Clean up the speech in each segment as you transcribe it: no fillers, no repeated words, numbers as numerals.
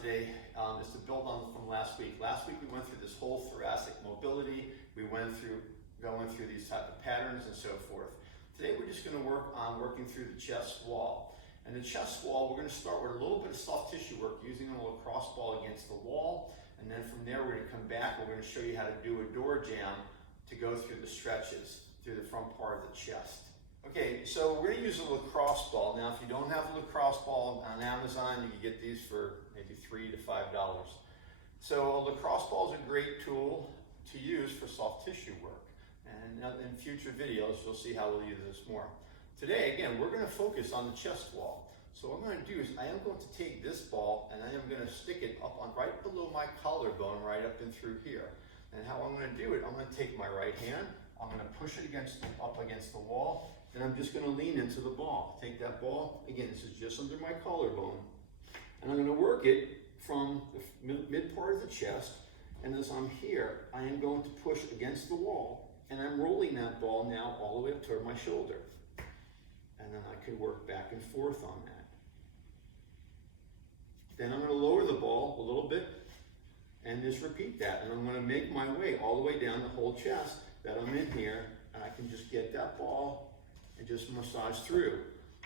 today is to build on from last week. Last week we went through this whole thoracic mobility. We went through going through these type of patterns and so forth. Today we're just going to work on working through the chest wall. And the chest wall, we're going to start with a little bit of soft tissue work using a lacrosse ball against the wall. And then from there we're going to come back. We're going to show you how to do a door jam to go through the stretches through the front part of the chest. Okay, so we're going to use a lacrosse ball. Now, if you don't have a lacrosse ball on Amazon, you can get these for maybe $3 to $5. So a lacrosse ball is a great tool to use for soft tissue work. And in future videos, you'll see how we'll use this more. Today, again, we're going to focus on the chest wall. So what I'm going to do is I am going to take this ball and I am going to stick it up on right below my collarbone, right up and through here. And how I'm going to do it, I'm going to take my right hand, I'm going to push it up against the wall, and I'm just going to lean into the ball. Take that ball, again, this is just under my collarbone, and I'm going to work it from the mid part of the chest, and as I'm here, I am going to push against the wall, and I'm rolling that ball now all the way up toward my shoulder. And then I can work back and forth on that. Then I'm going to lower the ball a little bit, and just repeat that, and I'm going to make my way all the way down the whole chest that I'm in here, and I can just get that ball and just massage through.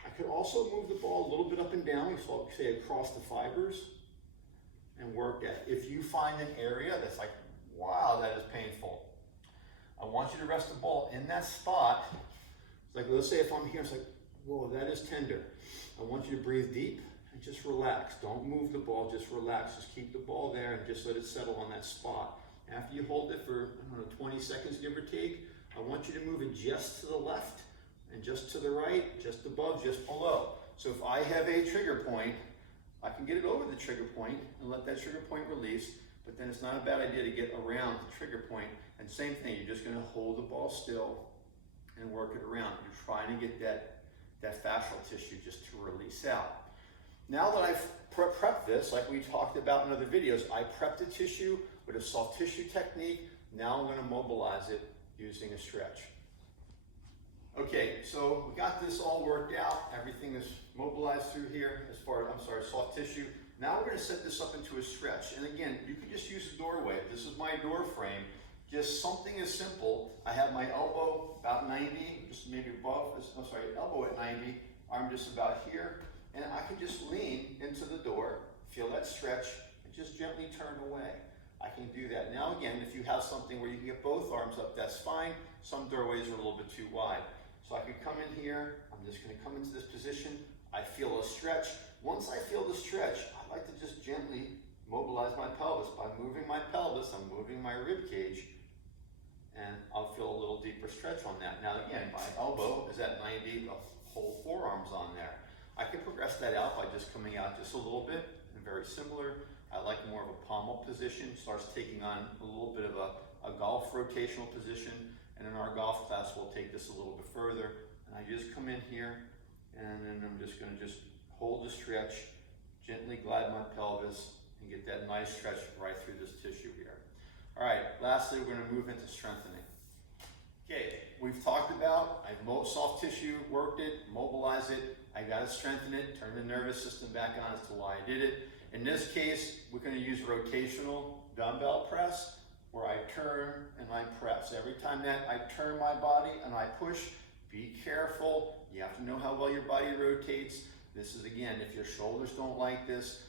I could also move the ball a little bit up and down, so say across the fibers, and work that. If you find an area that's like, wow, that is painful, I want you to rest the ball in that spot. It's like, let's say if I'm here, it's like, whoa, that is tender. I want you to breathe deep and just relax. Don't move the ball, just relax. Just keep the ball there and just let it settle on that spot. After you hold it for, I don't know, 20 seconds, give or take, I want you to move it just to the left and just to the right, just above, just below. So if I have a trigger point, I can get it over the trigger point and let that trigger point release, but then it's not a bad idea to get around the trigger point. And same thing, you're just gonna hold the ball still and work it around. You're trying to get that fascial tissue just to release out. Now that I've prepped this, like we talked about in other videos, I prepped the tissue with a soft tissue technique. Now I'm gonna mobilize it using a stretch. Okay, so we got this all worked out. Everything is mobilized through here as far as, soft tissue. Now we're gonna set this up into a stretch. And again, you could just use a doorway. This is my door frame. Just something as simple. I have my elbow about 90, just maybe above, elbow at 90, arm just about here. And I can just lean into the door, feel that stretch, and just gently turn away. I can do that. Now again, if you have something where you can get both arms up, that's fine. Some doorways are a little bit too wide. So I can come in here, I'm just gonna come into this position. I feel a stretch. Once I feel the stretch, I like to just gently mobilize my pelvis. By moving my pelvis, I'm moving my rib cage, and I'll feel a little deeper stretch on that. Now again, my elbow is at 90, the whole forearm's on there. I can progress that out by just coming out just a little bit, and very similar. I like more of a pommel position, starts taking on a little bit of a golf rotational position, and in our golf class, we'll take this a little bit further. And I just come in here, and then I'm just gonna hold the stretch, gently glide my pelvis, and get that nice stretch right through this tissue here. All right, lastly, we're gonna move into strengthening. Okay, we've talked about, I've soft tissue, worked it, mobilized it, I gotta strengthen it, turn the nervous system back on as to why I did it. In this case, we're gonna use rotational dumbbell press, where I turn and I press. Every time that I turn my body and I push, be careful. You have to know how well your body rotates. This is, again, if your shoulders don't like this,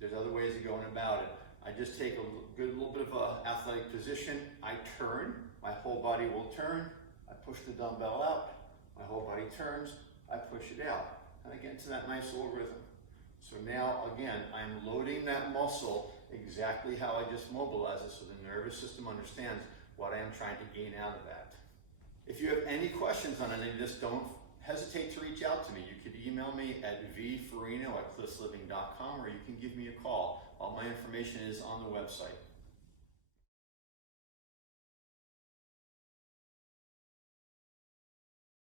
there's other ways of going about it. I just take a little bit of an athletic position. I turn, my whole body will turn. I push the dumbbell out, my whole body turns, I push it out. And I get into that nice little rhythm. So now, again, I'm loading that muscle exactly how I just mobilized it, so the nervous system understands what I am trying to gain out of that. If you have any questions on any of this, don't hesitate to reach out to me. You could email me at vfarino@cliffsliving.com, or you can give me a call. All my information is on the website.